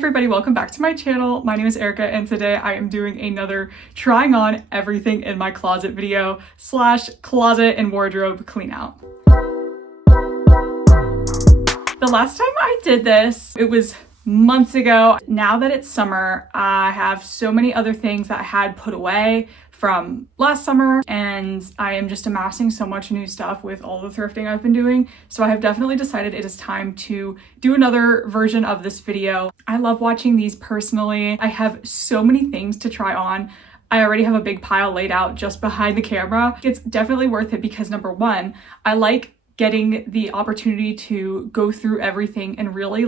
everybody, welcome back to my channel. My name is Erica and today I am doing another trying on everything in my closet video / closet and wardrobe clean out. The last time I did this, it was months ago. Now that it's summer, I have so many other things that I had put away from last summer, and I am just amassing so much new stuff with all the thrifting I've been doing. So I have definitely decided it is time to do another version of this video. I love watching these personally. I have so many things to try on. I already have a big pile laid out just behind the camera. It's definitely worth it because number one, I like getting the opportunity to go through everything and really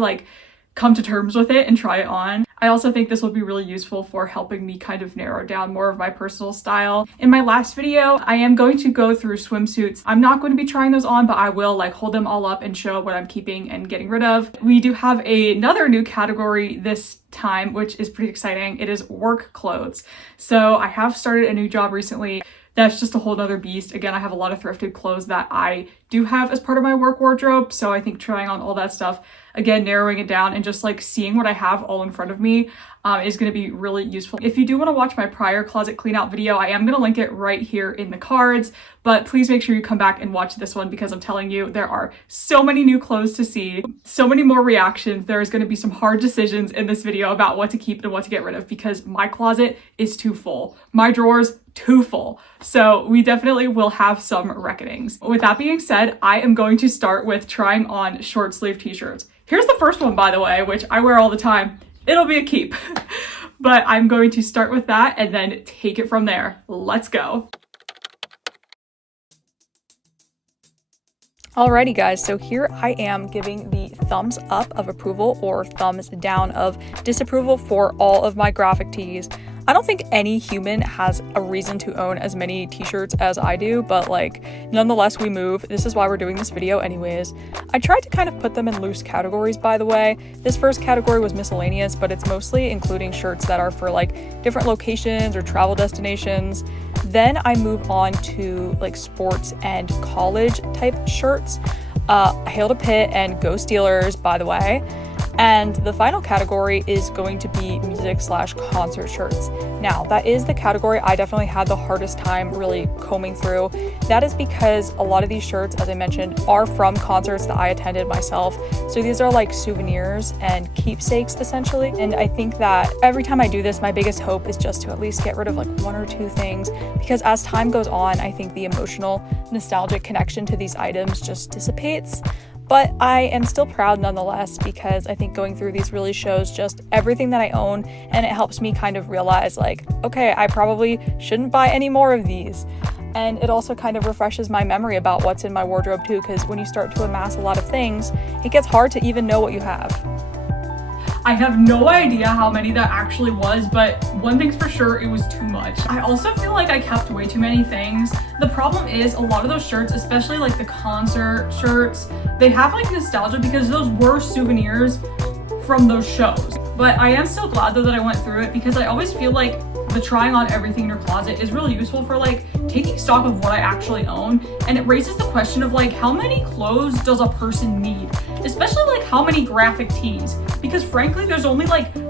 come to terms with it and try it on. I also think this will be really useful for helping me kind of narrow down more of my personal style. In my last video, I am going to go through swimsuits. I'm not going to be trying those on, but I will hold them all up and show what I'm keeping and getting rid of. We do have another new category this time, which is pretty exciting. It is work clothes. So I have started a new job recently. That's just a whole nother beast. Again, I have a lot of thrifted clothes that I do have as part of my work wardrobe. So I think trying on all that stuff, again, narrowing it down and just seeing what I have all in front of me is going to be really useful. If you do want to watch my prior closet clean out video, I am going to link it right here in the cards, but please make sure you come back and watch this one because I'm telling you, there are so many new clothes to see, so many more reactions. There is going to be some hard decisions in this video about what to keep and what to get rid of because my closet is too full. My drawers too full. So we definitely will have some reckonings. With that being said, I am going to start with trying on short sleeve t-shirts. Here's the first one, by the way, which I wear all the time. It'll be a keep, but I'm going to start with that and then take it from there. Let's go. Alrighty guys, so here I am giving the thumbs up of approval or thumbs down of disapproval for all of my graphic tees. I don't think any human has a reason to own as many t-shirts as I do, but nonetheless we move. This is why we're doing this video anyways. I tried to kind of put them in loose categories, by the way. This first category was miscellaneous, but it's mostly including shirts that are for different locations or travel destinations. Then I move on to sports and college type shirts. Hail to Pitt and Go Steelers, by the way. And the final category is going to be music / concert shirts. Now, that is the category I definitely had the hardest time really combing through. That is because a lot of these shirts, as I mentioned, are from concerts that I attended myself. So these are souvenirs and keepsakes essentially. And I think that every time I do this, my biggest hope is just to at least get rid of one or two things, because as time goes on, I think the emotional, nostalgic connection to these items just dissipates. But I am still proud nonetheless because I think going through these really shows just everything that I own, and it helps me kind of realize okay, I probably shouldn't buy any more of these. And it also kind of refreshes my memory about what's in my wardrobe too, because when you start to amass a lot of things, it gets hard to even know what you have. I have no idea how many that actually was, but one thing's for sure, it was too much. I also feel like I kept way too many things. The problem is a lot of those shirts, especially the concert shirts, they have nostalgia because those were souvenirs from those shows. But I am still glad though that I went through it because I always feel the trying on everything in your closet is really useful for taking stock of what I actually own, and it raises the question of how many clothes does a person need, especially how many graphic tees, because frankly there's only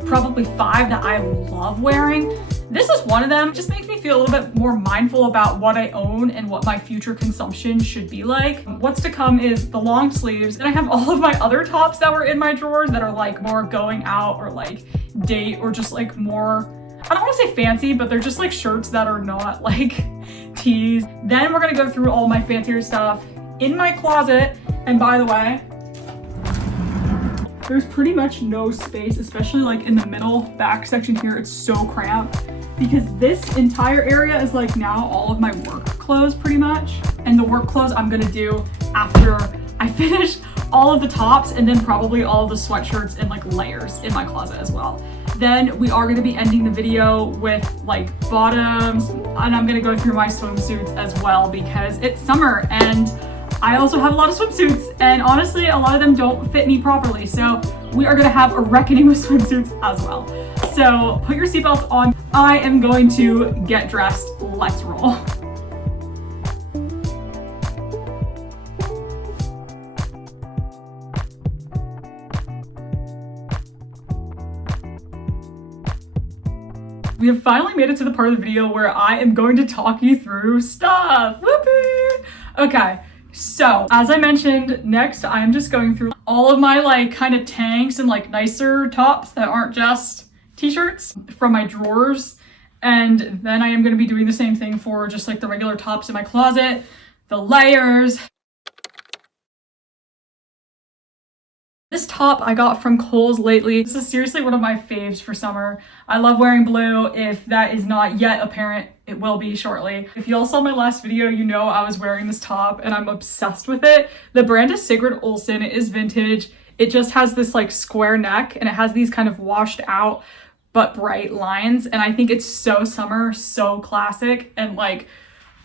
probably 5 that I love wearing. This is one of them. It just makes me feel a little bit more mindful about what I own and what my future consumption should be like. What's to come is the long sleeves, and I have all of my other tops that were in my drawers that are more going out or date or just more, I don't want to say fancy, but they're just shirts that are not tees. Then we're gonna go through all my fancier stuff in my closet. And by the way, there's pretty much no space, especially in the middle back section here. It's so cramped because this entire area is now all of my work clothes pretty much. And the work clothes I'm gonna do after I finish all of the tops and then probably all of the sweatshirts and layers in my closet as well. Then we are going to be ending the video with bottoms, and I'm going to go through my swimsuits as well because it's summer and I also have a lot of swimsuits, and honestly a lot of them don't fit me properly, so we are going to have a reckoning with swimsuits as well. So put your seatbelts on. I am going to get dressed. Let's roll. We have finally made it to the part of the video where I am going to talk you through stuff. Whoopee! Okay, so as I mentioned, next I'm just going through all of my like kind of tanks and like nicer tops that aren't just t-shirts from my drawers. And then I am going to be doing the same thing for just like the regular tops in my closet, the layers. This top I got from Kohl's lately. This is seriously one of my faves for summer. I love wearing blue. If that is not yet apparent, it will be shortly. If you all saw my last video, you know I was wearing this top and I'm obsessed with it. The brand is Sigrid Olsen. It is vintage. It just has this like square neck and it has these kind of washed out but bright lines. And I think it's so summer, so classic, and like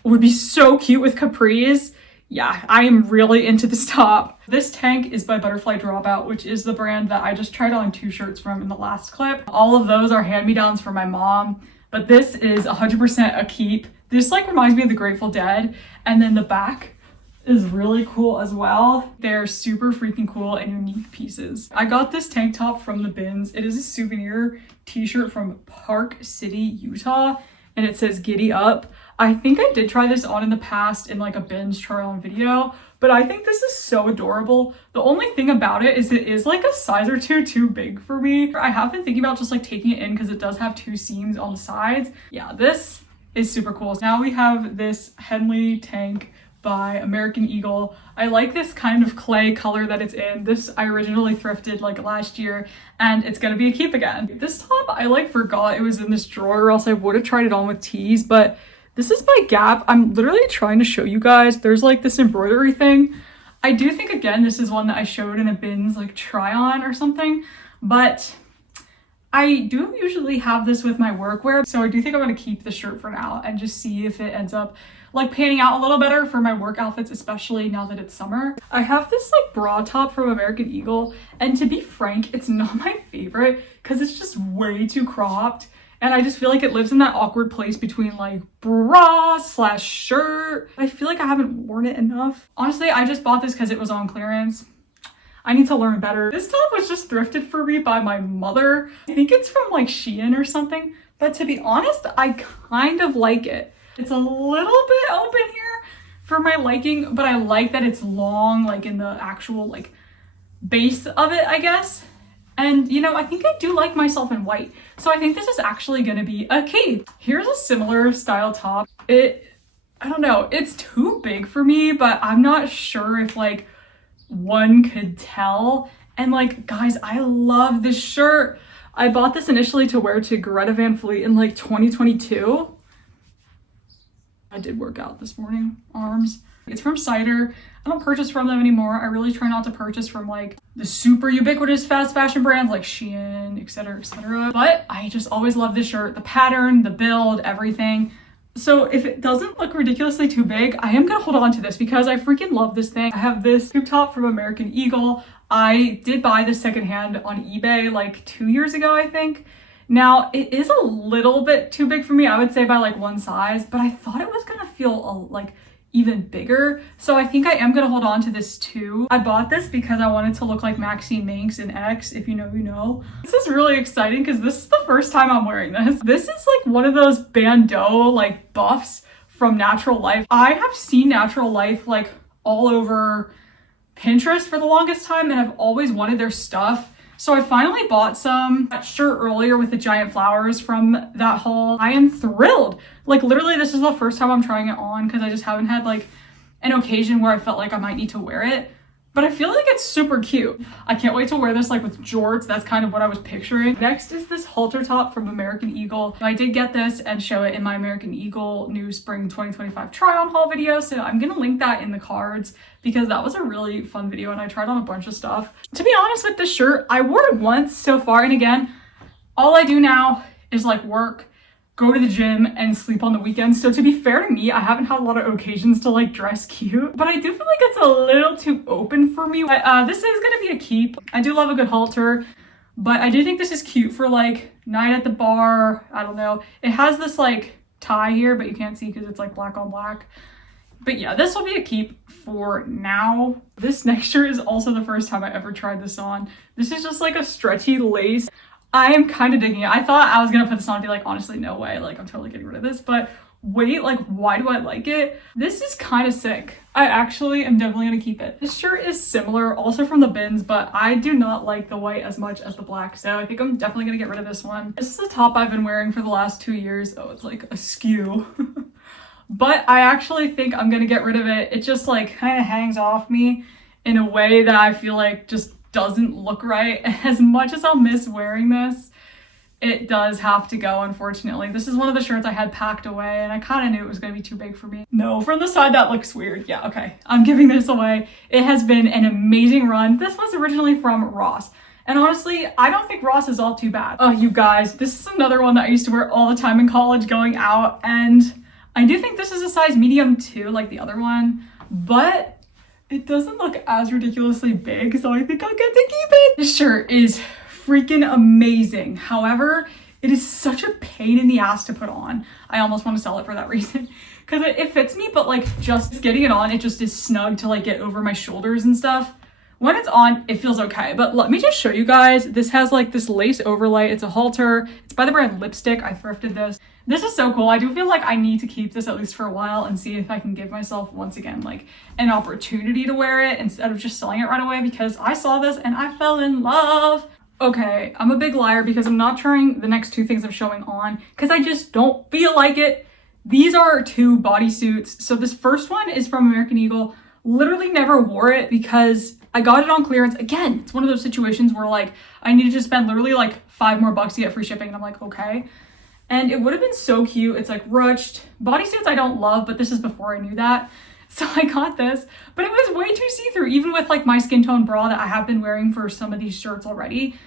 would be so cute with capris. Yeah, I am really into this top. This tank is by Butterfly Dropout, which is the brand that I just tried on 2 shirts from in the last clip. All of those are hand-me-downs from my mom, but this is 100% a keep. This like reminds me of the Grateful Dead, and then the back is really cool as well. They're super freaking cool and unique pieces. I got this tank top from the bins. It is a souvenir t-shirt from Park City, Utah, and it says "Giddy Up." I think I did try this on in the past in like a binge try on video, but I think this is so adorable. The only thing about it is like a size or two too big for me. I have been thinking about just like taking it in because it does have 2 seams on the sides. Yeah, this is super cool. Now we have this Henley tank by American Eagle. I like this kind of clay color that it's in. This I originally thrifted like last year and it's gonna be a keep again. This top I like forgot it was in this drawer or else I would have tried it on with tees, but this is by Gap. I'm literally trying to show you guys. There's like this embroidery thing. I do think, again, this is one that I showed in a bins like try on or something, but I do usually have this with my workwear. So I do think I'm gonna keep the shirt for now and just see if it ends up like panning out a little better for my work outfits, especially now that it's summer. I have this like bra top from American Eagle, and to be frank, it's not my favorite because it's just way too cropped. And I just feel like it lives in that awkward place between like bra / shirt. I feel like I haven't worn it enough. Honestly, I just bought this because it was on clearance. I need to learn better. This top was just thrifted for me by my mother. I think it's from like Shein or something. But to be honest, I kind of like it. It's a little bit open here for my liking, but I like that it's long, like in the actual like base of it, I guess. And you know, I think I do like myself in white. So I think this is actually gonna be a keep. Here's a similar style top. I don't know, it's too big for me, but I'm not sure if like one could tell. And like, guys, I love this shirt. I bought this initially to wear to Greta Van Fleet in like 2022. I did work out this morning, arms. It's from Cider. I don't purchase from them anymore. I really try not to purchase from like the super ubiquitous fast fashion brands like Shein, etc., etc. But I just always love this shirt, the pattern, the build, everything. So if it doesn't look ridiculously too big, I am gonna hold on to this because I freaking love this thing. I have this tube top from American Eagle. I did buy this secondhand on eBay like 2 years ago, I think. Now, it is a little bit too big for me, I would say by like one size, but I thought it was gonna feel like even bigger. So I think I am gonna hold on to this too. I bought this because I wanted to look like Maxine Manx in X. If you know, you know. This is really exciting because this is the first time I'm wearing this. This is like one of those bandeau like buffs from Natural Life. I have seen Natural Life like all over Pinterest for the longest time and I've always wanted their stuff. So I finally bought that shirt earlier with the giant flowers from that haul. I am thrilled. Like literally this is the first time I'm trying it on because I just haven't had like an occasion where I felt like I might need to wear it. But I feel like it's super cute. I can't wait to wear this like with jorts. That's kind of what I was picturing. Next is this halter top from American Eagle. I did get this and show it in my American Eagle new spring 2025 try on haul video. So I'm gonna link that in the cards because that was a really fun video and I tried on a bunch of stuff. To be honest with this shirt, I wore it once so far. And again, all I do now is like work, go to the gym and sleep on the weekends. So to be fair to me, I haven't had a lot of occasions to like dress cute, but I do feel like it's a little too open for me. This is gonna be a keep. I do love a good halter, but I do think this is cute for like night at the bar. I don't know. It has this like tie here, but you can't see because it's like black on black. But yeah, this will be a keep for now. This next shirt is also the first time I ever tried this on. This is just like a stretchy lace. I am kind of digging it. I thought I was gonna put this on and be like, honestly, no way. Like, I'm totally getting rid of this. But wait, like, why do I like it? This is kind of sick. I actually am definitely gonna keep it. This shirt is similar, also from the bins, but I do not like the white as much as the black. So I think I'm definitely gonna get rid of this one. This is a top I've been wearing for the last 2 years. Oh, it's like askew. But I actually think I'm gonna get rid of it. It just like kind of hangs off me in a way that I feel like just doesn't look right. As much as I'll miss wearing this, it does have to go, unfortunately. This is one of the shirts I had packed away and I kind of knew it was going to be too big for me. No, from the side that looks weird. Yeah, okay. I'm giving this away. It has been an amazing run. This was originally from Ross. And honestly, I don't think Ross is all too bad. Oh, you guys, this is another one that I used to wear all the time in college going out. And I do think this is a size medium too, like the other one. But it doesn't look as ridiculously big, so I think I'll get to keep it. This shirt is freaking amazing. However, it is such a pain in the ass to put on. I almost want to sell it for that reason. Because it fits me, but like just getting it on, it just is snug to like get over my shoulders and stuff. When it's on, it feels okay. But let me just show you guys. This has like this lace overlay. It's a halter. It's by the brand Lipstick. I thrifted this. This is so cool. I do feel like I need to keep this at least for a while and see if I can give myself once again like an opportunity to wear it instead of just selling it right away, because I saw this and I fell in love. Okay, I'm a big liar because I'm not trying the next two things I'm showing on because I just don't feel like it. These are 2 bodysuits. So this first one is from American Eagle. Literally never wore it because I got it on clearance. Again, it's one of those situations where like I needed to spend literally like $5 more to get free shipping and I'm like, okay. And it would have been so cute. It's like ruched. Bodysuits I don't love, but this is before I knew that. So I got this, but it was way too see-through, even with like my skin tone bra that I have been wearing for some of these shirts already.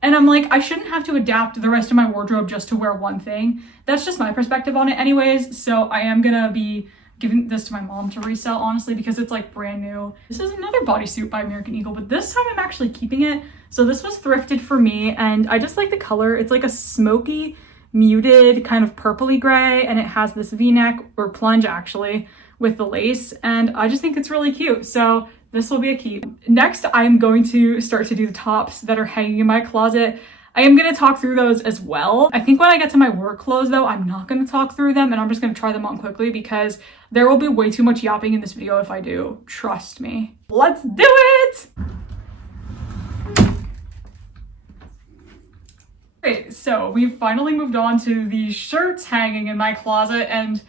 And I'm like, I shouldn't have to adapt the rest of my wardrobe just to wear one thing. That's just my perspective on it anyways. So I am gonna be giving this to my mom to resell, honestly, because it's like brand new. This is another bodysuit by American Eagle, but this time I'm actually keeping it. So this was thrifted for me and I just like the color. It's like a smoky, muted kind of purpley gray, and it has this v-neck or plunge actually with the lace, and I just think it's really cute. So this will be a keep. Next, I'm going to start to do the tops that are hanging in my closet. I am going to talk through those as well. I think when I get to my work clothes though, I'm not going to talk through them and I'm just going to try them on quickly because there will be way too much yapping in this video if I do. Trust me. Let's do it! Okay, so we've finally moved on to the shirts hanging in my closet, and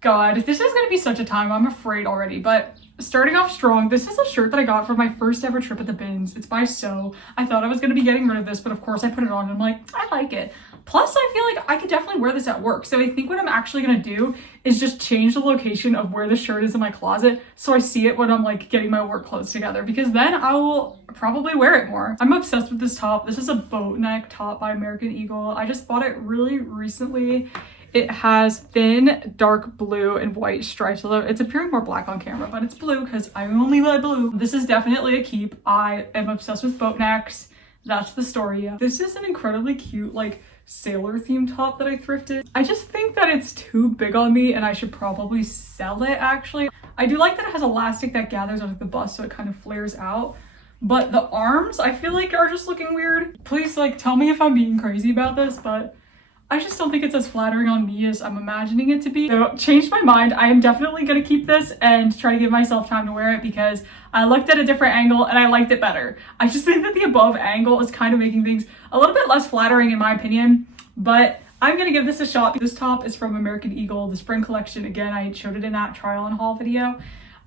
God, this is gonna be such a time, I'm afraid already, but starting off strong, this is a shirt that I got for my first ever trip at the bins. It's by So. I thought I was gonna be getting rid of this, but of course I put it on and I'm like, I like it. Plus, I feel like I could definitely wear this at work. So I think what I'm actually gonna do is just change the location of where the shirt is in my closet so I see it when I'm like getting my work clothes together, because then I will probably wear it more. I'm obsessed with this top. This is a boat neck top by American Eagle. I just bought it really recently. It has thin, dark blue and white stripes, although it's appearing more black on camera, but it's blue because I only buy blue. This is definitely a keep. I am obsessed with boat necks. That's the story. Yeah. This is an incredibly cute, like, sailor themed top that I thrifted. I just think that it's too big on me and I should probably sell it actually. I do like that it has elastic that gathers under the bust so it kind of flares out, but the arms I feel like are just looking weird. Please like tell me if I'm being crazy about this, but I just don't think it's as flattering on me as I'm imagining it to be. So changed my mind. I am definitely gonna keep this and try to give myself time to wear it because I looked at a different angle and I liked it better. I just think that the above angle is kind of making things a little bit less flattering in my opinion, but I'm gonna give this a shot. This top is from American Eagle, the spring collection. Again, I showed it in that trial and haul video.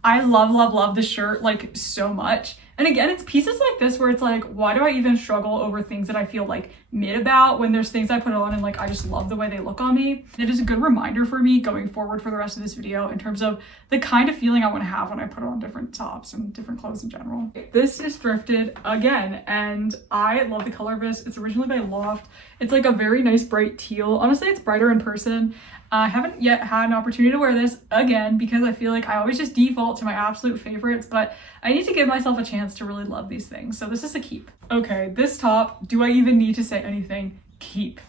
I love, love, love this shirt like so much. And again, it's pieces like this where it's like, why do I even struggle over things that I feel like mid about when there's things I put on and like I just love the way they look on me. It is a good reminder for me going forward for the rest of this video in terms of the kind of feeling I want to have when I put on different tops and different clothes in general. This is thrifted again and I love the color of this. It's originally by Loft. It's like a very nice bright teal. Honestly, it's brighter in person. I haven't yet had an opportunity to wear this again because I feel like I always just default to my absolute favorites, but I need to give myself a chance to really love these things. So this is a keep. Okay, this top, do I even need to say anything? Keep.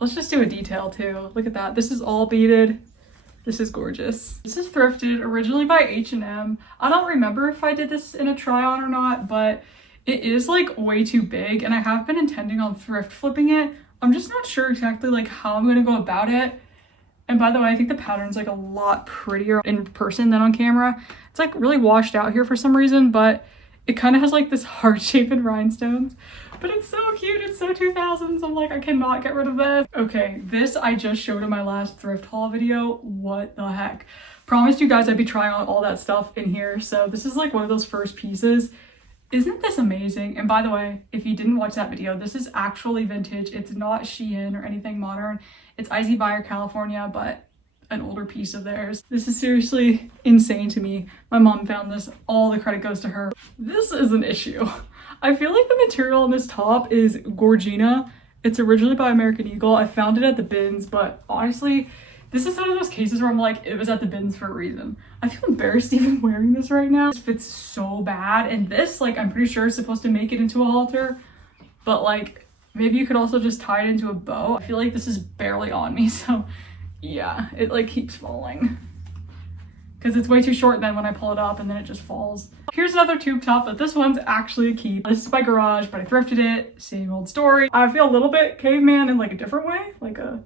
Let's just do a detail too. Look at that. This is all beaded. This is gorgeous. This is thrifted originally by H&M. I don't remember if I did this in a try on or not, but It is like way too big, and I have been intending on thrift flipping it. I'm just not sure exactly like how I'm gonna go about it. And by the way, I think the pattern's like a lot prettier in person than on camera. It's like really washed out here for some reason, but it kind of has like this heart shape and rhinestones. But it's so cute, it's so 2000s. I'm like, I cannot get rid of this. Okay, this I just showed in my last thrift haul video. What the heck? Promised you guys I'd be trying on all that stuff in here. So this is like one of those first pieces. Isn't this amazing? And by the way, if you didn't watch that video, this is actually vintage. It's not Shein or anything modern. It's IZ Buyer California, but an older piece of theirs. This is seriously insane to me. My mom found this. All the credit goes to her. This is an issue. I feel like the material on this top is Gorgina. It's originally by American Eagle. I found it at the bins, but honestly, this is one of those cases where I'm like, it was at the bins for a reason. I feel embarrassed even wearing this right now. It fits so bad. And this, like, I'm pretty sure is supposed to make it into a halter, but like, maybe you could also just tie it into a bow. I feel like this is barely on me, so yeah, it like keeps falling. Because it's way too short then when I pull it up and then it just falls. Here's another tube top, but this one's actually a keep. This is by Garage, but I thrifted it. Same old story. I feel a little bit caveman in like a different way, like a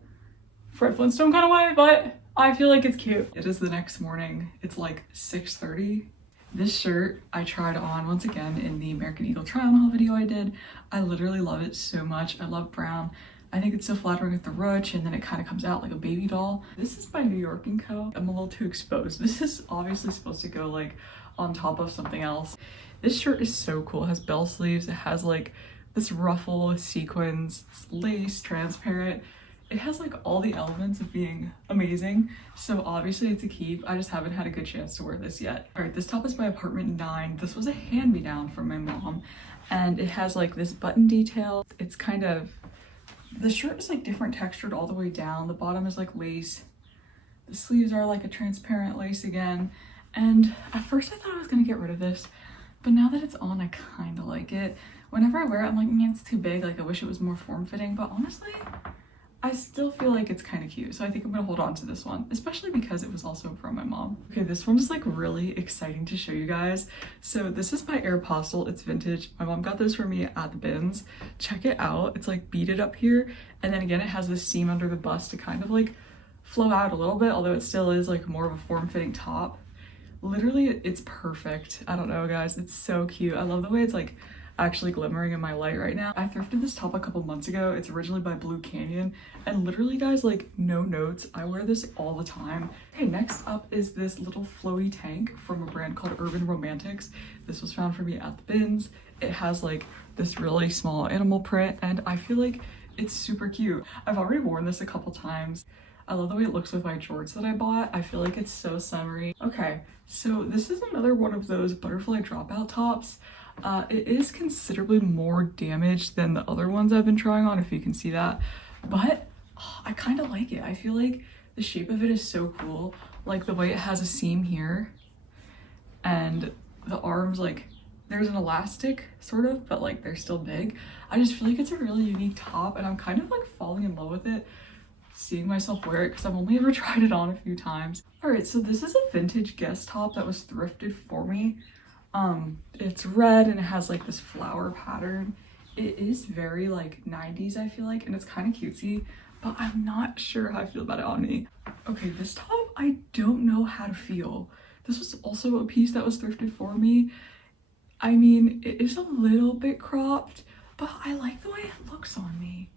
Fred Flintstone kind of way, but I feel like it's cute. It is the next morning. It's like 6:30. This shirt I tried on once again in the American Eagle try on haul video I did. I literally love it so much. I love brown. I think it's so flattering with the ruche, and then it kind of comes out like a baby doll. This is by New York & Co. I'm a little too exposed. This is obviously supposed to go like on top of something else. This shirt is so cool. It has bell sleeves. It has like this ruffle, sequins, lace, transparent. It has like all the elements of being amazing. So obviously it's a keep. I just haven't had a good chance to wear this yet. All right, this top is by Apartment 9. This was a hand-me-down from my mom. And it has like this button detail. It's kind of, the shirt is like different textured all the way down. The bottom is like lace. The sleeves are like a transparent lace again. And at first I thought I was gonna get rid of this, but now that it's on, I kind of like it. Whenever I wear it, I'm like, man, it's too big. Like I wish it was more form-fitting, but honestly, I still feel like it's kind of cute, so I think I'm gonna hold on to this one, especially because it was also from my mom. Okay, this one is like really exciting to show you guys. So this is by Aeropostale. It's vintage. My mom got this for me at the bins. Check it out. It's like beaded up here, and then again it has this seam under the bust to kind of like flow out a little bit, although it still is like more of a form-fitting top. Literally, it's perfect. I don't know, guys. It's so cute. I love the way it's like actually glimmering in my light right now. I thrifted this top a couple months ago. It's originally by Blue Canyon, and literally, guys, like no notes. I wear this all the time. Okay, next up is this little flowy tank from a brand called Urban Romantics. This was found for me at the bins. It has like this really small animal print, and I feel like it's super cute. I've already worn this a couple times. I love the way it looks with my jorts that I bought. I feel like it's so summery. Okay, so this is another one of those butterfly dropout tops. It is considerably more damaged than the other ones I've been trying on, if you can see that, but I kind of like it. I feel like the shape of it is so cool. Like the way it has a seam here and the arms, like there's an elastic sort of, but like they're still big. I just feel like it's a really unique top, and I'm kind of like falling in love with it, seeing myself wear it, because I've only ever tried it on a few times. All right, so this is a vintage Guess top that was thrifted for me. It's red and it has like this flower pattern. It is very like 90s, I feel like, and it's kind of cutesy, but I'm not sure how I feel about it on me. Okay, this top, I don't know how to feel. This was also a piece that was thrifted for me. I mean, it is a little bit cropped, but I like the way it looks on me.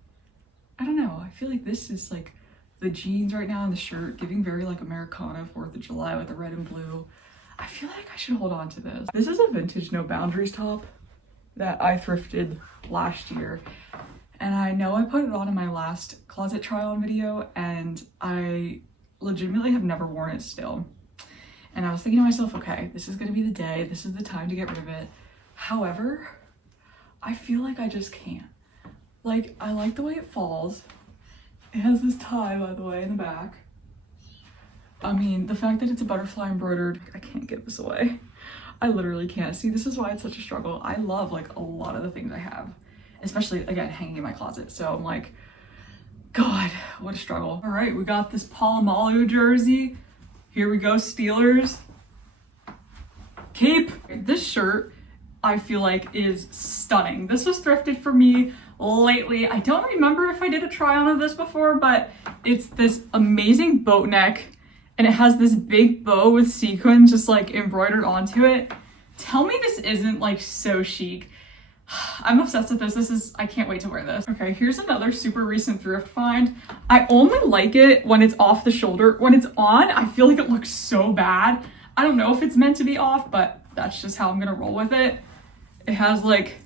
I don't know, I feel like this is like the jeans right now and the shirt, giving very like Americana 4th of July with the red and blue. I feel like I should hold on to this. This is a vintage No Boundaries top that I thrifted last year. And I know I put it on in my last closet try on video, and I legitimately have never worn it still. And I was thinking to myself, okay, this is gonna be the day. This is the time to get rid of it. However, I feel like I just can't. Like, I like the way it falls. It has this tie, by the way, in the back. I mean, the fact that it's a butterfly embroidered, I can't give this away. I literally can't. See, this is why it's such a struggle. I love like a lot of the things I have, especially again, hanging in my closet. So I'm like, God, what a struggle. All right, we got this Palomalu jersey. Here we go, Steelers. Keep. This shirt I feel like is stunning. This was thrifted for me lately. I don't remember if I did a try on of this before, but it's this amazing boat neck and it has this big bow with sequins just like embroidered onto it. Tell me this isn't like so chic. I'm obsessed with this. I can't wait to wear this. Okay, here's another super recent thrift find. I only like it when it's off the shoulder. When it's on, I feel like it looks so bad. I don't know if it's meant to be off, but that's just how I'm gonna roll with it. It has like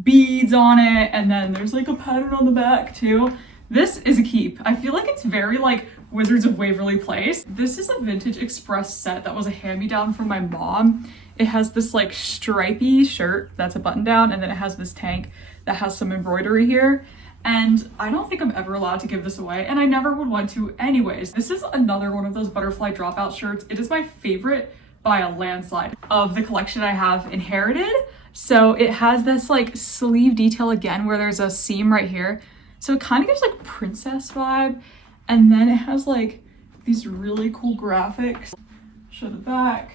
beads on it, and then there's like a pattern on the back too. This is a keep. I feel like it's very like Wizards of Waverly Place. This is a vintage express set that was a hand-me-down from my mom. It has this like stripy shirt that's a button down, and then it has this tank that has some embroidery here. And I don't think I'm ever allowed to give this away, and I never would want to anyways. This is another one of those butterfly dropout shirts. It is my favorite by a landslide of the collection I have inherited. So it has this like sleeve detail again where there's a seam right here. So it kind of gives like princess vibe. And then it has like these really cool graphics. Show the back.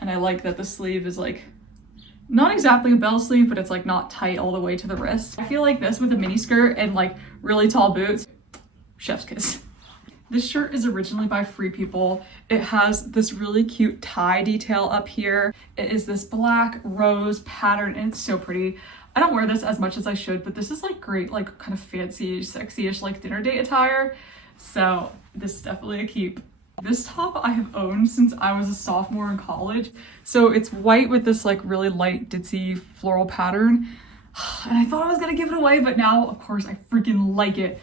And I like that the sleeve is like not exactly a bell sleeve, but it's like not tight all the way to the wrist. I feel like this with a mini skirt and like really tall boots, chef's kiss. This shirt is originally by Free People. It has this really cute tie detail up here. It is this black rose pattern and it's so pretty. I don't wear this as much as I should, but this is like great, like kind of fancy, sexy-ish like dinner date attire. So this is definitely a keep. This top I have owned since I was a sophomore in college. So it's white with this like really light ditzy floral pattern. And I thought I was gonna give it away, but now of course I freaking like it.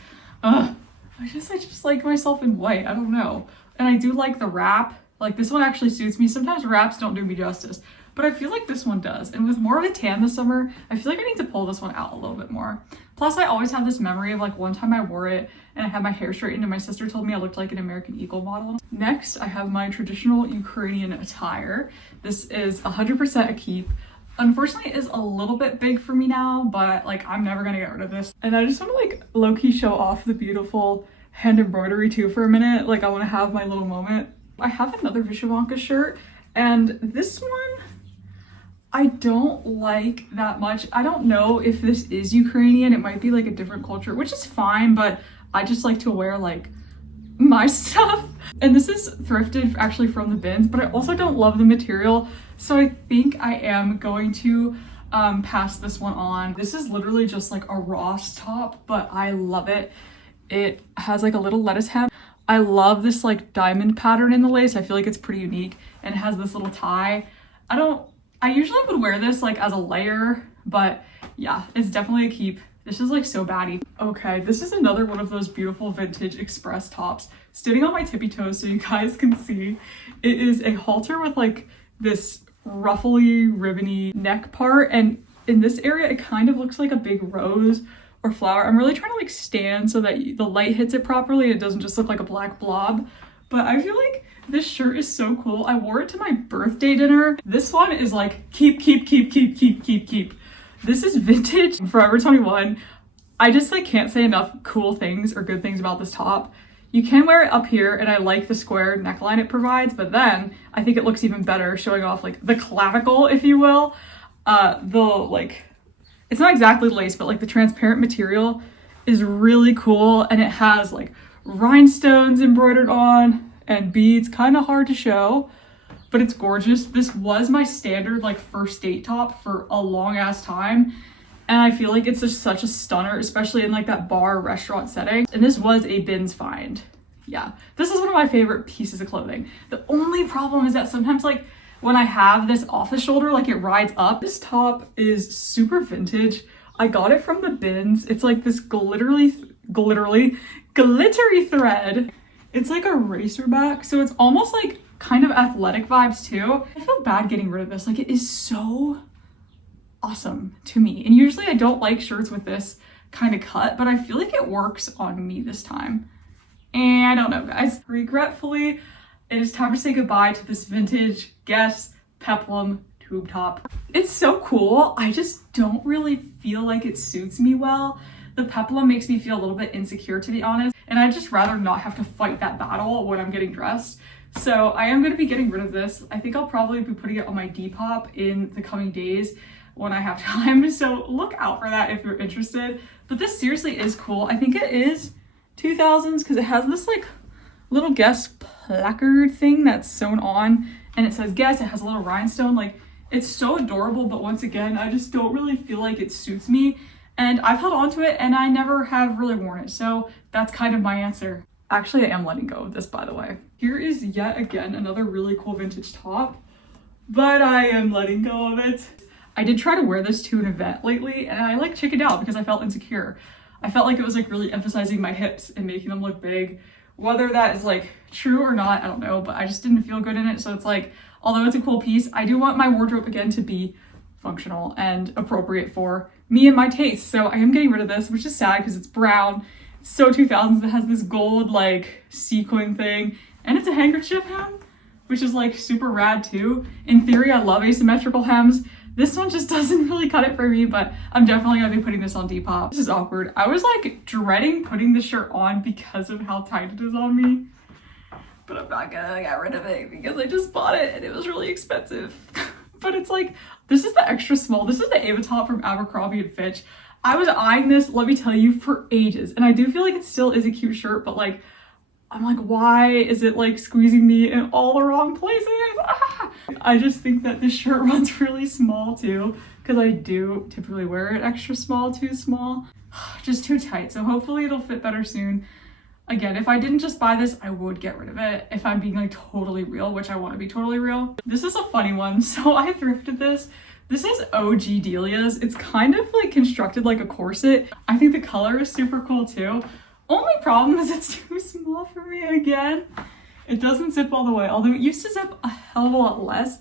I just like myself in white. I don't know. And I do like the wrap. Like this one actually suits me. Sometimes wraps don't do me justice, but I feel like this one does. And with more of a tan this summer, I feel like I need to pull this one out a little bit more. Plus I always have this memory of like one time I wore it and I had my hair straightened and my sister told me I looked like an American Eagle model. Next, I have my traditional Ukrainian attire. This is 100% a keep. Unfortunately, it is a little bit big for me now, but like I'm never gonna get rid of this. And I just want to like low-key show off the beautiful hand embroidery too for a minute. Like I want to have my little moment. I have another Vyshyvanka shirt, and this one I don't like that much. I don't know if this is Ukrainian. It might be like a different culture, which is fine, but I just like to wear like my stuff. And this is thrifted actually from the bins, but I also don't love the material. So I think I am going to pass this one on. This is literally just like a Ross top, but I love it. It has like a little lettuce hem. I love this like diamond pattern in the lace. I feel like it's pretty unique, and it has this little tie. I usually would wear this like as a layer, but yeah, it's definitely a keep. This is like so baddie. Okay, this is another one of those beautiful vintage express tops. Standing on my tippy toes so you guys can see. It is a halter with like this ruffly, ribbony neck part, and in this area it kind of looks like a big rose or flower. I'm really trying to like stand so that the light hits it properly and it doesn't just look like a black blob. But I feel like this shirt is so cool. I wore it to my birthday dinner. This one is like keep. This is vintage Forever 21. I just like can't say enough cool things or good things about this top. You can wear it up here, and I like the square neckline it provides, but then I think it looks even better showing off like the clavicle, if you will. It's not exactly lace, but like the transparent material is really cool, and it has like rhinestones embroidered on and beads, kind of hard to show, but it's gorgeous. This was my standard like first date top for a long ass time, and I feel like it's just such a stunner, especially in like that bar restaurant setting. And this was a bins find. Yeah, this is one of my favorite pieces of clothing. The only problem is that sometimes like when I have this off the shoulder, like it rides up. This top is super vintage. I got it from the bins. It's like this glittery thread. It's like a racer back, so it's almost like kind of athletic vibes too. I feel bad getting rid of this. Like it is so awesome to me. And usually I don't like shirts with this kind of cut, but I feel like it works on me this time. And I don't know, guys. Regretfully, it is time to say goodbye to this vintage Guess peplum tube top. It's so cool. I just don't really feel like it suits me well. The peplum makes me feel a little bit insecure, to be honest. and I'd just rather not have to fight that battle when I'm getting dressed. So I am going to be getting rid of this. I think I'll probably be putting it on my Depop in the coming days when I have time. So look out for that if you're interested. But this seriously is cool. I think it is 2000s because it has this like little Guess placard thing that's sewn on, and it says Guess. It has a little rhinestone. Like, it's so adorable, but once again, I just don't really feel like it suits me. And I've held on to it and I never have really worn it. So that's kind of my answer. Actually, I am letting go of this, by the way. Here is yet again another really cool vintage top, but I am letting go of it. I did try to wear this to an event lately and I like chickened out because I felt insecure. I felt like it was like really emphasizing my hips and making them look big. Whether that is like true or not, I don't know, but I just didn't feel good in it. So it's like, although it's a cool piece, I do want my wardrobe again to be functional and appropriate for me and my taste. So I am getting rid of this, which is sad because it's brown. It's so 2000s. It has this gold like sequin thing and it's a handkerchief hem, which is like super rad too. In theory, I love asymmetrical hems. This one just doesn't really cut it for me, but I'm definitely gonna be putting this on Depop. This is awkward. I was like dreading putting this shirt on because of how tight it is on me, but I'm not gonna get rid of it because I just bought it and it was really expensive. But it's like, this is the extra small. This is the Ava top from Abercrombie & Fitch. I was eyeing this, let me tell you, for ages. And I do feel like it still is a cute shirt, but like, I'm like, why is it like squeezing me in all the wrong places? Ah! I just think that this shirt runs really small too, because I do typically wear it extra small, too small, just too tight. So hopefully it'll fit better soon. Again, if I didn't just buy this, I would get rid of it if I'm being like totally real, which I want to be totally real. This is a funny one. So I thrifted this. This is OG Delia's. It's kind of like constructed like a corset. I think the color is super cool too. Only problem is it's too small for me again. It doesn't zip all the way, although it used to zip a hell of a lot less.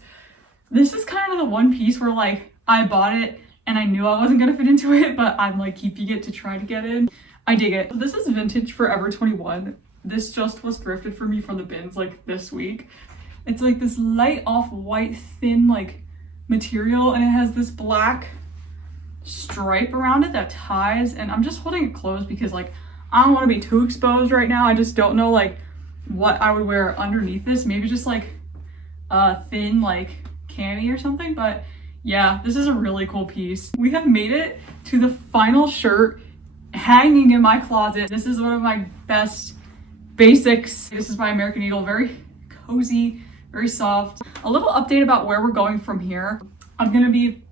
This is kind of the one piece where like I bought it and I knew I wasn't gonna fit into it, but I'm like keeping it to try to get in. I dig it. This is vintage Forever 21. This just was thrifted for me from the bins like this week. It's like this light off-white thin like material and it has this black stripe around it that ties, and I'm just holding it closed because like I don't want to be too exposed right now. I just don't know like what I would wear underneath this. Maybe just like a thin like cami or something, but yeah, this is a really cool piece. We have made it to the final shirt hanging in my closet. This is one of my best basics. This is by American Eagle. Very cozy, very soft. A little update about where we're going from here. I'm gonna be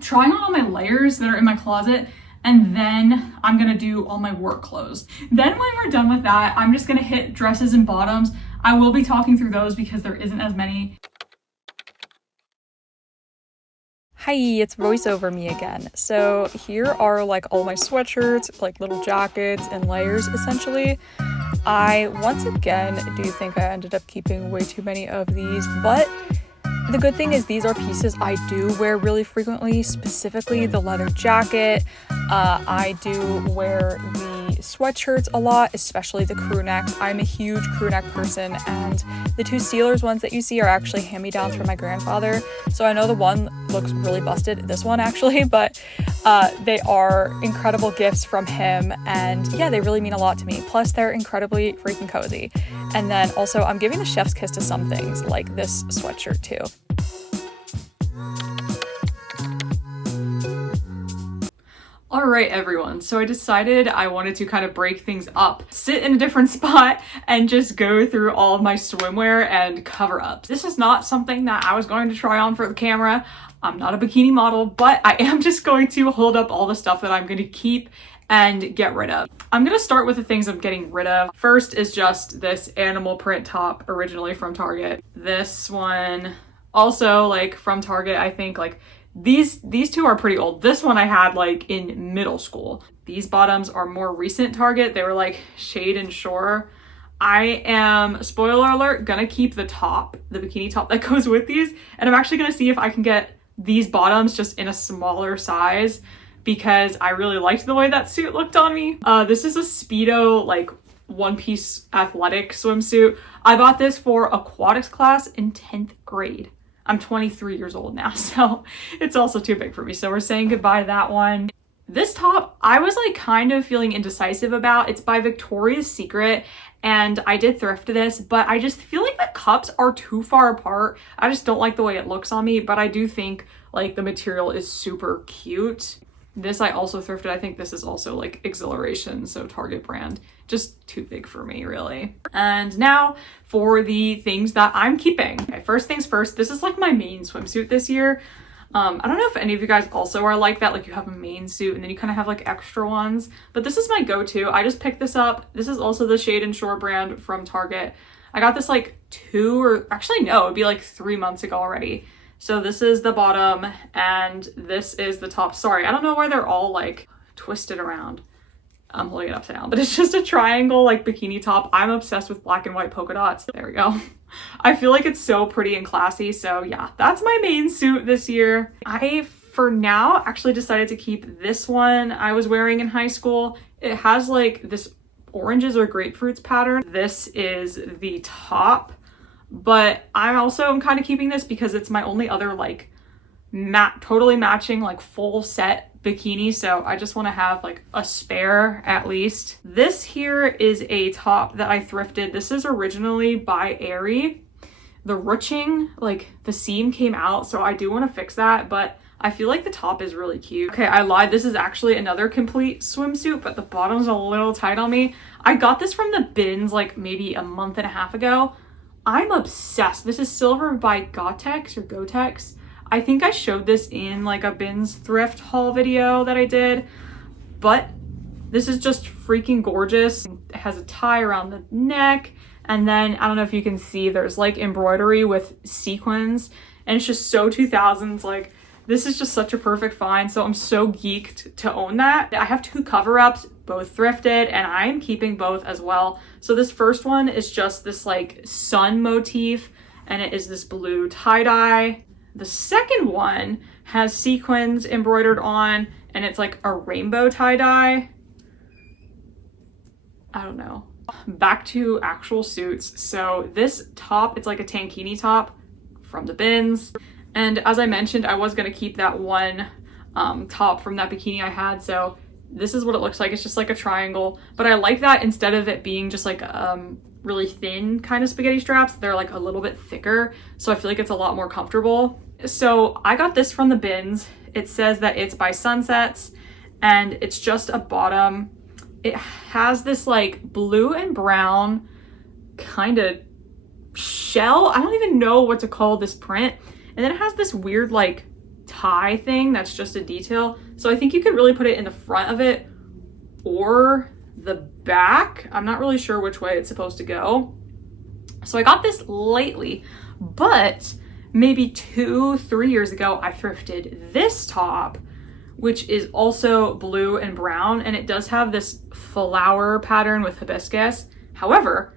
trying on all my layers that are in my closet, and then I'm gonna do all my work clothes. Then when we're done with that, I'm just gonna hit dresses and bottoms. I will be talking through those because there isn't as many. Hi, it's voiceover me again. So here are like all my sweatshirts, like little jackets and layers essentially. I once again do think I ended up keeping way too many of these, but the good thing is these are pieces I do wear really frequently, specifically the leather jacket. I do wear the sweatshirts a lot, especially the crew necks. I'm a huge crew neck person, and the two Steelers ones that you see are actually hand-me-downs from my grandfather. So I know the one looks really busted, this one actually, but they are incredible gifts from him, and yeah, they really mean a lot to me. Plus they're incredibly freaking cozy. And then also I'm giving the chef's kiss to some things, like this sweatshirt too. All right, everyone. So I decided I wanted to kind of break things up, sit in a different spot, and just go through all of my swimwear and cover ups. This is not something that I was going to try on for the camera. I'm not a bikini model, but I am just going to hold up all the stuff that I'm going to keep and get rid of. I'm going to start with the things I'm getting rid of. First is just this animal print top, originally from Target. This one, also like from Target, I think like these two are pretty old. This one I had like in middle school. These bottoms are more recent Target. They were like Shade and Shore. I am, spoiler alert, gonna keep the top, the bikini top that goes with these. And I'm actually gonna see if I can get these bottoms just in a smaller size because I really liked the way that suit looked on me. This is a Speedo like one-piece athletic swimsuit. I bought this for aquatics class in 10th grade. I'm 23 years old now, so it's also too big for me. So we're saying goodbye to that one. This top, I was like kind of feeling indecisive about. It's by Victoria's Secret, and I did thrift this, but I just feel like the cups are too far apart. I just don't like the way it looks on me, but I do think like the material is super cute. This I also thrifted. I think this is also like Exhilaration, so Target brand. Just too big for me, really. And now for the things that I'm keeping. Okay, first things first, this is like my main swimsuit this year. I don't know if any of you guys also are like that, like you have a main suit and then you kind of have like extra ones, but this is my go-to. I just picked this up. This is also the Shade and Shore brand from Target. I got this like 2 or actually no, it'd be like 3 months ago already. So this is the bottom and this is the top. Sorry, I don't know why they're all like twisted around. I'm holding it upside down, but it's just a triangle like bikini top. I'm obsessed with black and white polka dots. There we go. I feel like it's so pretty and classy. So yeah, that's my main suit this year. I, for now, actually decided to keep this one I was wearing in high school. It has like this oranges or grapefruits pattern. This is the top, but I also am kind of keeping this because it's my only other like totally matching like full set bikini, so I just want to have like a spare at least. This here is a top that I thrifted. This is originally by Aerie. The ruching, like the seam came out, so I do want to fix that, but I feel like the top is really cute. Okay, I lied. This is actually another complete swimsuit, but the bottom's a little tight on me. I got this from the bins like maybe a month and a half ago. I'm obsessed. This is silver by Gotex or Gotex. I think I showed this in like a bins thrift haul video that I did, but this is just freaking gorgeous. It has a tie around the neck, and then I don't know if you can see there's like embroidery with sequins, and it's just so 2000s. Like this is just such a perfect find, so I'm so geeked to own that. I have 2 cover-ups, both thrifted, and I'm keeping both as well. So this first one is just this like sun motif, and it is this blue tie-dye. The second one has sequins embroidered on, and it's like a rainbow tie-dye. I don't know. Back to actual suits. So this top, it's like a tankini top from the bins. And as I mentioned, I was going to keep that one top from that bikini I had. So this is what it looks like. It's just like a triangle. But I like that instead of it being just like really thin kind of spaghetti straps, they're like a little bit thicker. So I feel like it's a lot more comfortable. So I got this from the bins. It says that it's by Sunsets, and it's just a bottom. It has this like blue and brown kind of shell. I don't even know what to call this print. And then it has this weird like tie thing that's just a detail. So I think you could really put it in the front of it or the back. I'm not really sure which way it's supposed to go. So I got this lately, but maybe 2-3 years ago, I thrifted this top, which is also blue and brown, and it does have this flower pattern with hibiscus. However,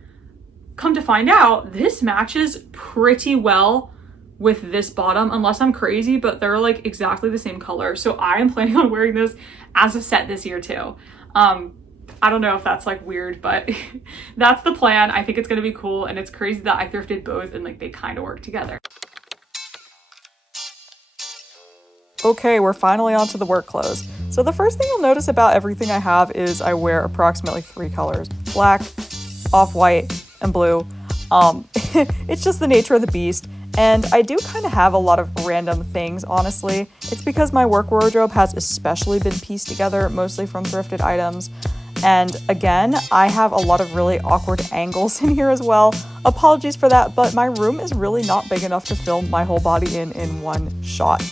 come to find out, this matches pretty well with this bottom, unless I'm crazy, but they're like exactly the same color. So I am planning on wearing this as a set this year too. I don't know if that's like weird, but that's the plan. I think it's gonna be cool, and it's crazy that I thrifted both and like they kind of work together. Okay, we're finally on to the work clothes. So the first thing you'll notice about everything I have is I wear approximately 3 colors: black, off-white, and blue. It's just the nature of the beast. And I do kind of have a lot of random things, honestly. It's because my work wardrobe has especially been pieced together, mostly from thrifted items. And again, I have a lot of really awkward angles in here as well. Apologies for that, but my room is really not big enough to film my whole body in one shot.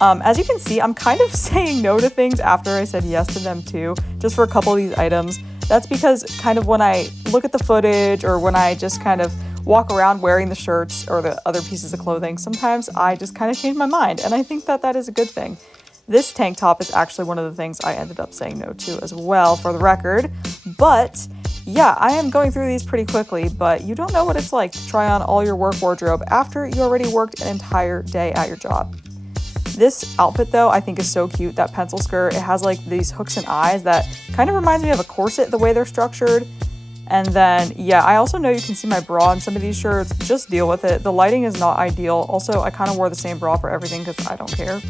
As you can see, I'm kind of saying no to things after I said yes to them too, just for a couple of these items. That's because kind of when I look at the footage or when I just kind of walk around wearing the shirts or the other pieces of clothing, sometimes I just kind of change my mind, and I think that that is a good thing. This tank top is actually one of the things I ended up saying no to as well, for the record. But yeah, I am going through these pretty quickly, but you don't know what it's like to try on all your work wardrobe after you already worked an entire day at your job. This outfit though, I think is so cute, that pencil skirt. It has like these hooks and eyes that kind of reminds me of a corset, the way they're structured. And then, yeah, I also know you can see my bra in some of these shirts. Just deal with it. The lighting is not ideal. Also, I kind of wore the same bra for everything because I don't care.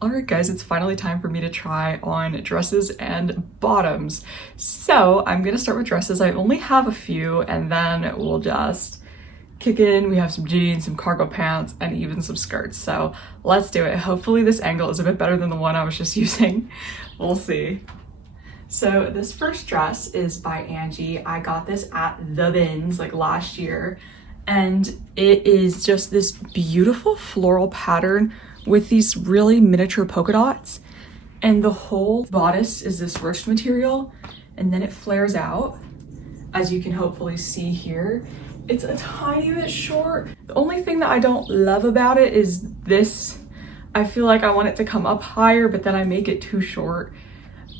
Alright guys, it's finally time for me to try on dresses and bottoms. So I'm gonna start with dresses. I only have a few and then we'll just kick in. We have some jeans, some cargo pants, and even some skirts. So let's do it. Hopefully this angle is a bit better than the one I was just using. We'll see. So this first dress is by Angie. I got this at the bins like last year. And it is just this beautiful floral pattern with these really miniature polka dots. And the whole bodice is this ruched material, and then it flares out, as you can hopefully see here. It's a tiny bit short. The only thing that I don't love about it is this. I feel like I want it to come up higher, but then I make it too short.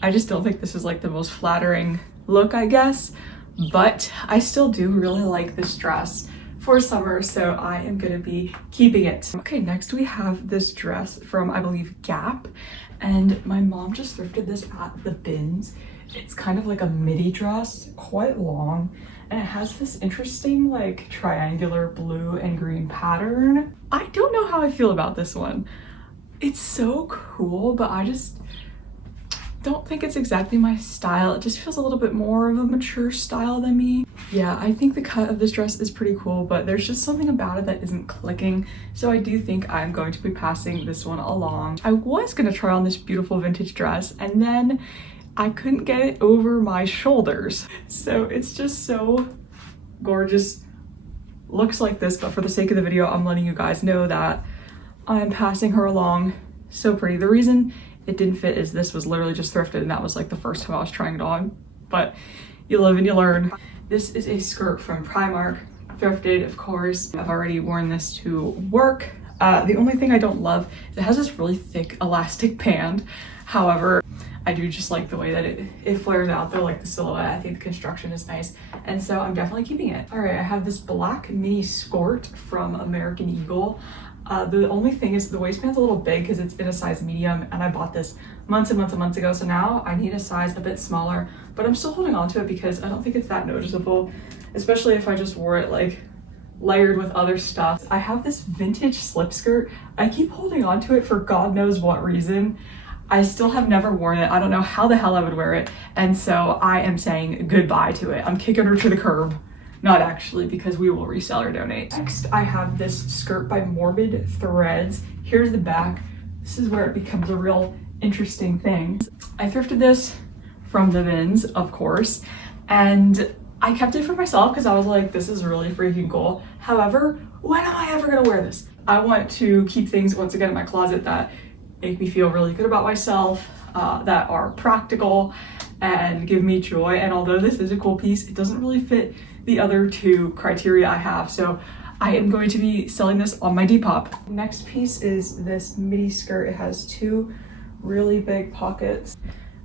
I just don't think this is like the most flattering look, I guess, but I still do really like this dress for summer, so I am gonna be keeping it. Okay, next we have this dress from, I believe, Gap, and my mom just thrifted this at the bins. It's kind of like a midi dress, quite long, and it has this interesting like triangular blue and green pattern. I don't know how I feel about this one. It's so cool, but I just don't think it's exactly my style. It just feels a little bit more of a mature style than me. Yeah, I think the cut of this dress is pretty cool, but there's just something about it that isn't clicking. So I do think I'm going to be passing this one along. I was gonna try on this beautiful vintage dress and then I couldn't get it over my shoulders. So it's just so gorgeous. Looks like this, but for the sake of the video, I'm letting you guys know that I'm passing her along. So pretty. The reason it didn't fit is this was literally just thrifted and that was like the first time I was trying it on, but you live and you learn. This is a skirt from Primark, thrifted of course. I've already worn this to work. The only thing I don't love is it has this really thick elastic band. However, I do just like the way that it flares out though, like the silhouette. I think the construction is nice, and so I'm definitely keeping it. All right, I have this black mini skirt from American Eagle. The only thing is the waistband's a little big because it's in a size medium, and I bought this months and months and months ago, so now I need a size a bit smaller, but I'm still holding on to it because I don't think it's that noticeable, especially if I just wore it like layered with other stuff. I have this vintage slip skirt. I keep holding on to it for God knows what reason. I still have never worn it. I don't know how the hell I would wear it, and so I am saying goodbye to it. I'm kicking her to the curb. Not actually, because we will resell or donate. Next, I have this skirt by Morbid Threads. Here's the back. This is where it becomes a real interesting thing. I thrifted this from the bins, of course, and I kept it for myself because I was like, this is really freaking cool. However, when am I ever gonna wear this? I want to keep things, once again, in my closet that make me feel really good about myself, that are practical and give me joy. And although this is a cool piece, it doesn't really fit the other two criteria I have. So I am going to be selling this on my Depop. Next piece is this midi skirt. It has two really big pockets.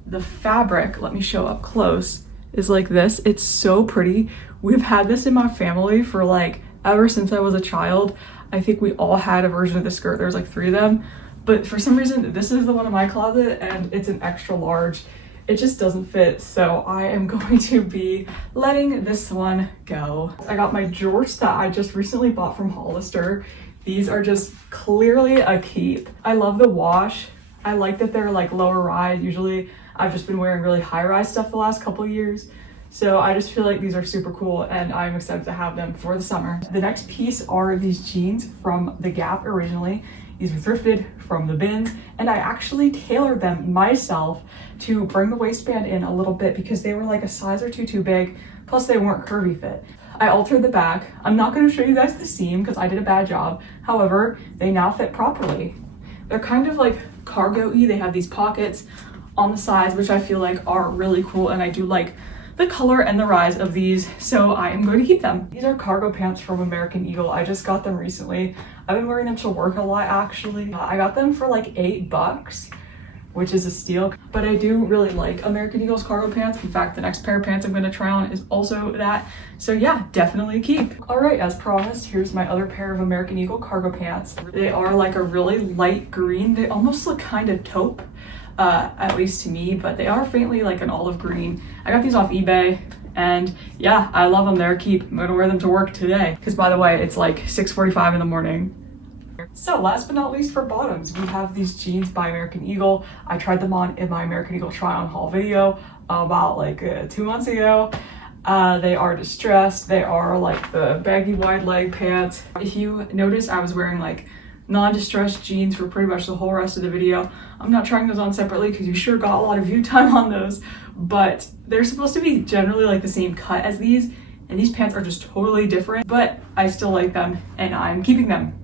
The fabric, let me show up close, is like this. It's so pretty. We've had this in my family for like ever since I was a child. I think we all had a version of the skirt. There's like 3 of them, but for some reason this is the one in my closet and it's an extra large. It just doesn't fit, so I am going to be letting this one go. I got my jorts that I just recently bought from Hollister. These are just clearly a keep. I love the wash. I like that they're like lower rise. Usually I've just been wearing really high rise stuff the last couple years. So I just feel like these are super cool and I'm excited to have them for the summer. The next piece are these jeans from the Gap originally. These were thrifted from the bins, and I actually tailored them myself to bring the waistband in a little bit because they were like a size or two too big, plus they weren't curvy fit. I altered the back. I'm not going to show you guys the seam because I did a bad job. However, they now fit properly. They're kind of like cargo-y. They have these pockets on the sides, which I feel like are really cool, and I do like the color and the rise of these, so I am going to keep them. These are cargo pants from American Eagle. I just got them recently. I've been wearing them to work a lot actually. I got them for like $8, which is a steal, but I do really like American Eagle's cargo pants. In fact, the next pair of pants I'm going to try on is also that. So yeah, definitely keep. All right, as promised, here's my other pair of American Eagle cargo pants. They are like a really light green. They almost look kind of taupe. At least to me, but they are faintly like an olive green. I got these off eBay and yeah, I love them. They're a keep. I'm gonna wear them to work today because, by the way, it's like 6:45 in the morning. So last but not least for bottoms, we have these jeans by American Eagle. I tried them on in my American Eagle try on haul video about like 2 months ago. They are distressed. They are like the baggy wide leg pants. If you notice, I was wearing like non-distressed jeans for pretty much the whole rest of the video. I'm not trying those on separately because you sure got a lot of view time on those, but they're supposed to be generally like the same cut as these, and these pants are just totally different, but I still like them and I'm keeping them.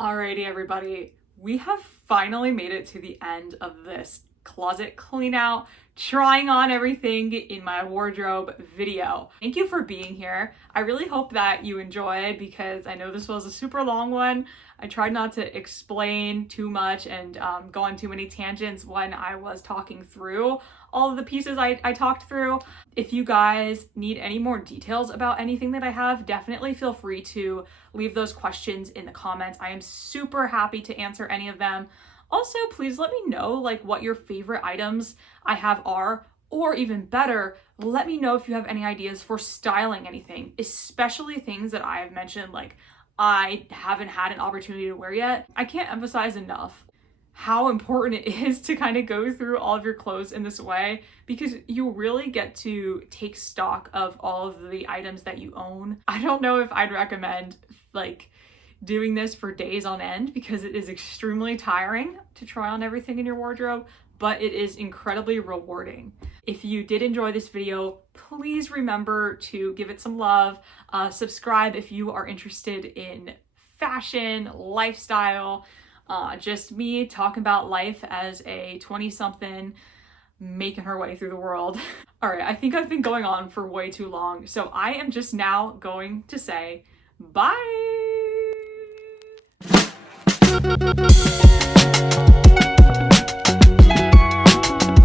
Alrighty everybody, we have finally made it to the end of this closet clean out, trying on everything in my wardrobe video. Thank you for being here. I really hope that you enjoyed because I know this was a super long one. I tried not to explain too much and go on too many tangents when I was talking through all of the pieces I talked through. If you guys need any more details about anything that I have, definitely feel free to leave those questions in the comments. I am super happy to answer any of them. Also, please let me know like what your favorite items I have are, or even better, let me know if you have any ideas for styling anything, especially things that I have mentioned like I haven't had an opportunity to wear yet. I can't emphasize enough how important it is to kind of go through all of your clothes in this way, because you really get to take stock of all of the items that you own. I don't know if I'd recommend like doing this for days on end because it is extremely tiring to try on everything in your wardrobe, but it is incredibly rewarding. If you did enjoy this video, please remember to give it some love. Subscribe if you are interested in fashion, lifestyle, just me talking about life as a 20-something making her way through the world. All right, I think I've been going on for way too long, so I am just now going to say bye.